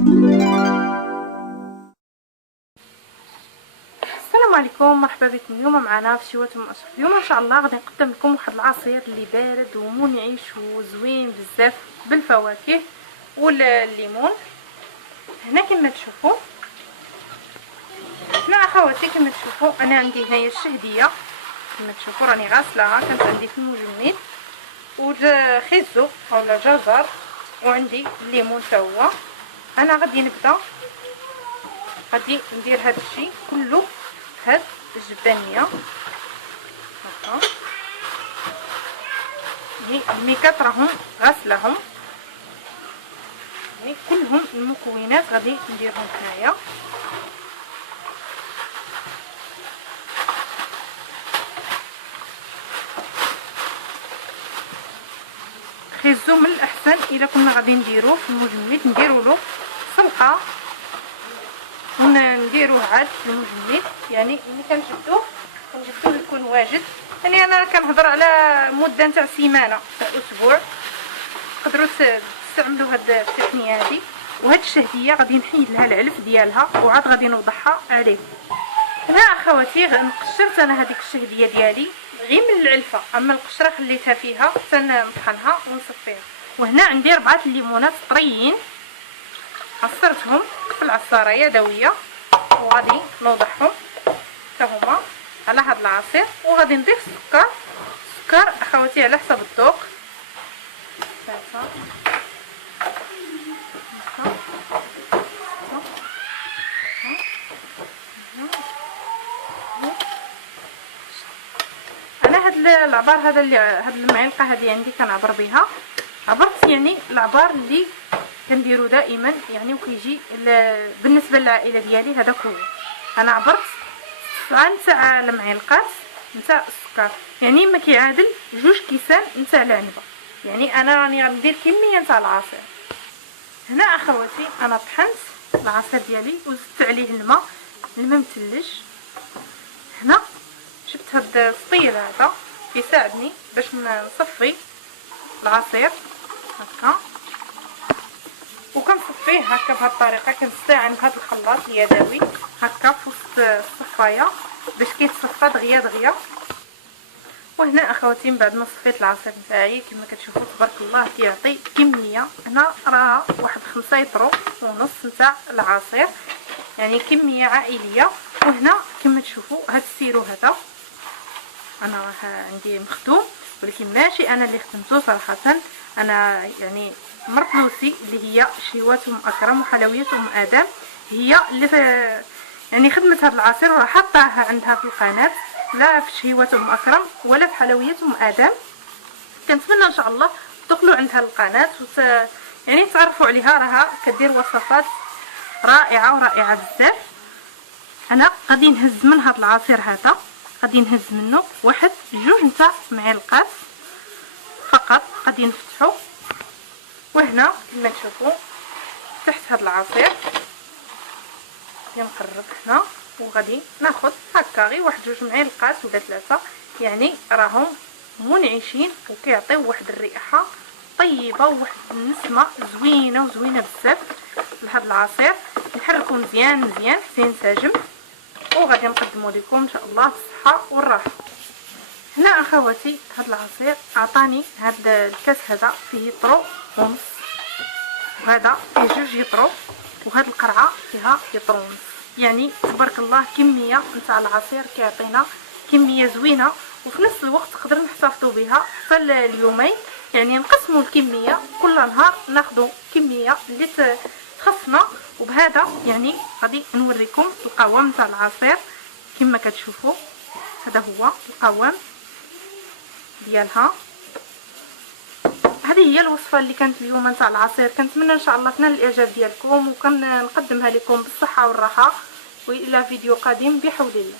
السلام عليكم، مرحبا بكم. اليوم معنا في شيوات ام اشرف. اليوم ان شاء الله غادي نقدم لكم واحد العصير اللي بارد ومنعش وزوين بزاف بالفواكه والليمون. هنا كما تشوفوا، هنا اخواتي كما تشوفوا انا عندي هنايا الشهديه كما تشوفوا راني غاسلاها، كانت عندي في المجمد، وخيزو اولا جزر، وعندي الليمون حتى هو. انا غادي نبدا، غادي ندير هذا الشيء كله هاد الجبانيه هكا. الميكات راهم غاسلاهم، كلهم المكونات غادي نديرهم هنايا. خيزو من الاحسن الا كنا غادي نديروه في المجمد نديروا له سلقه ونديروه عاد في المجمد، يعني ملي كنجبدوه يكون واجد. يعني انا كنهضر على مده نتاع سيمانه تاع اسبوع، تقدروا تستعملوا هاد التقنيه هذه. وهاد الشهديه غادي نحيد لها العلف ديالها وعاد غادي نوضعها عليه. هنا اخواتي قشرت انا هذيك الشهديه ديالي غير من العلفه، اما القشره خليتها فيها حتى نطحنها ونصفيها. وهنا عندي 4 الليمونات طريين عصرتهم في العصاره يدويه، وغادي نوضعهم حتى هما على هذا العصير. وغادي نضيف السكر اخواتي على حسب الذوق. انا هاد العبار هذا اللي هاد المعلقه هذه عندي كنعبر بها، عبرت يعني العبار اللي كنديرو دائما يعني، وكيجي بالنسبه للعائله ديالي هذاك هو. انا عبرت 7 نتاع المعلقات نتاع السكر، يعني ما كيعادل 2 كيسان نتاع العنبه. يعني انا راني غندير كميه نتاع العصير. هنا اخواتي انا طحنت العصير ديالي وزدت عليه الماء متلج. هنا جبت هاد السطيل هذا كيساعدني باش نصفي العصير هكا، وكنصفيه هكا بهاد الطريقه. كنستعن بهاد الخلاط اليدوي هكا في وسط الصفايه باش كيتصفى دغيا دغيا. وهنا اخواتي من بعد ما صفيت العصير نتاعي كما كتشوفوا تبارك الله كيعطي كميه. هنا راه واحد 5 لتر ونص نتاع العصير، يعني كميه عائليه. وهنا كما تشوفوا هاد السيرو هذا انا راه عندي مخدوم، ولكن ماشي انا اللي خدمته صراحه. انا يعني مرت لوسي اللي هي شيوات ام اكرم وحلويات ام ادم، هي اللي يعني خدمت هذا العصير وراه حطاها عندها في القناه، لا في شيوات ام اكرم ولا في حلويات ام ادم. كنتمنى ان شاء الله تدخلوا عندها القناه يعني تعرفوا عليها، راها كدير وصفات رائعه ورائعه بزاف. انا غادي نهز من هذا العصير هذا، غادي نهز منه 1 2 نتاع معلقات فقط، غادي نفتحو. وهنا كما تشوفوا تحت هذا العصير غادي نقرب هنا، وغادي ناخذ هكا غير 1 2 معلقات ولا 3، يعني راهم منعشين وكيعطيو واحد الرائحه طيبه وواحد النسمه زوينه بزاف لهذا العصير. نحركو مزيان حتى ينسجم، وغادي نقدمو لكم ان شاء الله بالصحه والراحه. هنا اخواتي هذا العصير عطاني هذا الكاس هذا فيه لتر ونص، وهذا فيه 2 لتر، وهذه القرعه فيها لتر ونص. يعني تبارك الله كميه نتاع العصير كيعطينا كميه زوينه، وفي نفس الوقت نقدر نحتفظوا بها حتى اليومين. يعني نقسموا الكميه كل نهار ناخذوا كميه اللي تخصنا. وبهذا يعني غادي نوريكم القوام نتاع العصير كما كتشوفوا. هذا هو القوام ديالها. هذه هي الوصفه اللي كانت اليوم نتاع العصير. كنتمنى ان شاء الله تنال الاعجاب ديالكم، وكنقدمها لكم بالصحه والراحه، والى فيديو قادم بحول الله.